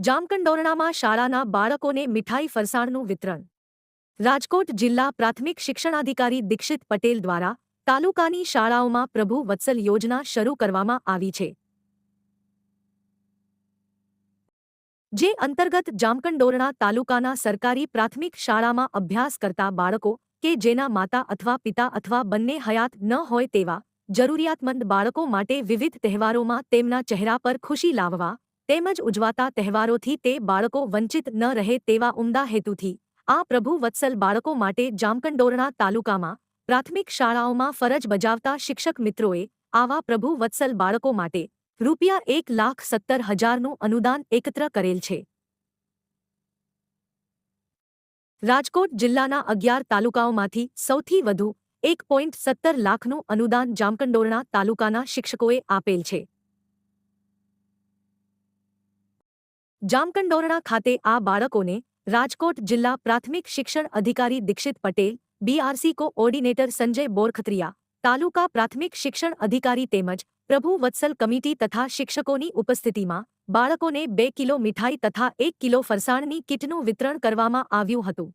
જામકંડોરણામાં શાળાના બાળકોને મીઠાઈ ફરસાણનું વિતરણ. રાજકોટ જિલ્લા પ્રાથમિક શિક્ષણાધિકારી દીક્ષિત પટેલ દ્વારા તાલુકાની શાળાઓમાં પ્રભુ વત્સલ યોજના શરૂ કરવામાં આવી છે. જે અંતર્ગત જામકંડોરણા તાલુકાના સરકારી પ્રાથમિક શાળામાં અભ્યાસ કરતા બાળકો કે જેના માતા અથવા પિતા અથવા બંને હયાત ન હોય તેવા જરૂરિયાતમંદ બાળકો માટે વિવિધ તહેવારોમાં તેમના ચહેરા પર ખુશી લાવવા તેમજ ઉજવાતા તહેવારોથી તે બાળકો વંચિત ન રહે તેવા ઉમદા હેતુથી. આ પ્રભુ વત્સલ બાળકો માટે જામકંડોરણા તાલુકામાં, પ્રાથમિક શાળાઓમાં ફરજ બજાવતા શિક્ષક મિત્રોએ આવા પ્રભુ વત્સલ બાળકો માટે રૂપિયા એક લાખ સત્તર હજારનું અનુદાન એકત્ર કરેલ છે. રાજકોટ જિલ્લાના અગિયાર તાલુકાઓમાંથી સૌથી વધુ એક પોઈન્ટ સત્તર લાખનું અનુદાન જામકંડોરણા તાલુકાના શિક્ષકોએ આપેલ છે. જામકંડોરણા ખાતે આ બાળકોને રાજકોટ જિલ્લા પ્રાથમિક શિક્ષણ અધિકારી દીક્ષિત પટેલ બીઆરસી કોઓર્ડિનેટર સંજય બોરખત્રિયા, તાલુકા પ્રાથમિક શિક્ષણ અધિકારી તેમજ પ્રભુ વત્સલ કમિટી તથા શિક્ષકોની ઉપસ્થિતિમાં બાળકોને બે કિલો મીઠાઈ તથા એક કિલો ફરસાણની કીટનું વિતરણ કરવામાં આવ્યું હતું.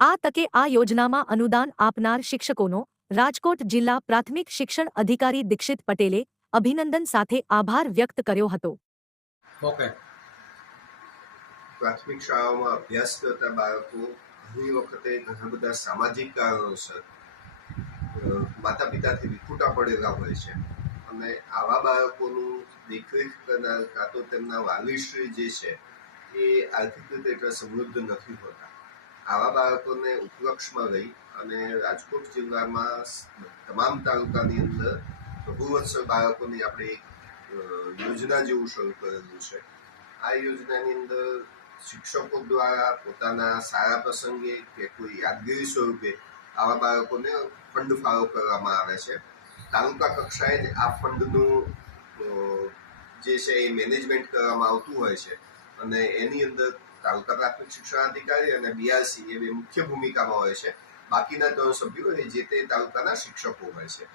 આ તકે આ યોજનામાં અનુદાન આપનાર શિક્ષકોનો રાજકોટ જિલ્લા પ્રાથમિક શિક્ષણ અધિકારી દીક્ષિત પટેલે અભિનંદન સાથે આભાર વ્યક્ત કર્યો હતો. ઓકે પ્રાથમિક શાળાઓમાં અભ્યાસ કરતા બાળકો ઘણી વખતે ઘણા બધા સામાજિક કારણોસર માતા પિતાથી વિખૂટા પડેલા હોય છે. અને આવા બાળકોનું દેખરેખ કરનાર કાં તો તેમના વાલીશ્રી જે છે, એ આર્થિક રીતે એટલા સમૃદ્ધ નથી હોતા. આવા બાળકોને ઉપલક્ષમાં લઈ અને રાજકોટ જિલ્લામાં તમામ તાલુકાની અંદર પ્રભુવત્સલ બાળકોની આપણે એક યોજના જેવું શરૂ કરેલું છે. આ યોજનાની અંદર શિક્ષકો દ્વારા પોતાના સારા પ્રસંગે કે કોઈ યાદગીરી સ્વરૂપે આવા બાળકોને ફંડ ફાળો કરવામાં આવે છે. તાલુકા કક્ષાએ જ આ ફંડનું જે છે એ મેનેજમેન્ટ કરવામાં આવતું હોય છે અને એની અંદર તાલુકા પ્રાથમિક શિક્ષણાધિકારી અને બીઆરસી એ બે મુખ્ય ભૂમિકામાં હોય છે. બાકીના ત્રણ સભ્યો એ જે તે તાલુકાના શિક્ષકો હોય છે.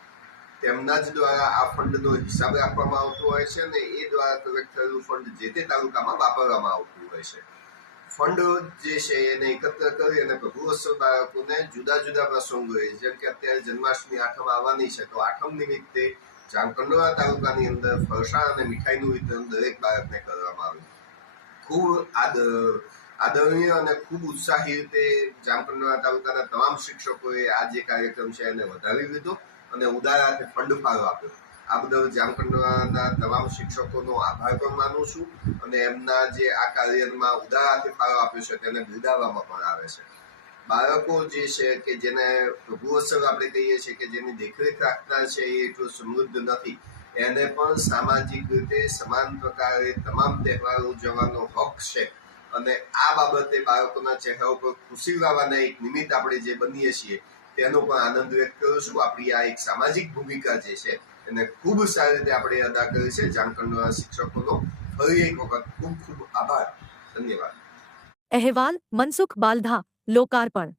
તેમના જ દ્વારા આ ફંડનો હિસાબ રાખવામાં આવતો હોય છે અને એ દ્વારા કલેક્ટ થયેલું ફંડ જે તે તાલુકામાં વાપરવામાં આવતું હોય છે. ફંડ જે છે એને એકત્ર કરી અને પ્રભુવત્સવ બાળકોને જુદા જુદા પ્રસંગોએ, જેમ કે અત્યારે જન્માષ્ટમી આઠમ આવવાની છે, તો આઠમ નિમિત્તે જામકંડોરા તાલુકાની અંદર ફરસાણ અને મીઠાઈનું વિતરણ દરેક બાળકને કરવામાં આવ્યું ખૂબ આદ, આદરણીય અને ખૂબ ઉત્સાહી રીતે જામકંડોળા તાલુકાના તમામ શિક્ષકોએ આ જે કાર્યક્રમ છે એને વધારી લીધો અને ઉદાર ફંડ ફાળો આપ્યો. આ બદલ જામકંડોળાના તમામ શિક્ષકોનો આભાર પણ માનું છું અને એમના જે આ કાર્યમાં ઉદાર હાથે ફાળો આપ્યો છે તેને બિરદાવવામાં પણ આવે છે. બાળકો જે છે કે જેને પ્રભુવત્સવ આપણે કહીએ છીએ કે જેની દેખરેખ રાખનાર છે એ એટલું સમૃદ્ધ નથી. એને પણ સામાજિક રીતે સમાન પ્રકારે તમામ તહેવારો ઉજવવાનો હક છે અને આ બાબતે બાળકોના ચહેરા ઉપર ખુશી લાવવાના એક નિમિત્ત આપણે જે બનીએ છીએ તેનો પણ આનંદ વ્યક્ત કરું છું. આપણી આ એક સામાજિક ભૂમિકા જે છે, એને ખૂબ સારી રીતે આપણે અદા કરી છે. જામકંડોના શિક્ષકોનો ફરી એક વખત ખૂબ ખૂબ આભાર. ધન્યવાદ. અહેવાલ મનસુખ બાલધા, લોકાર્પણ.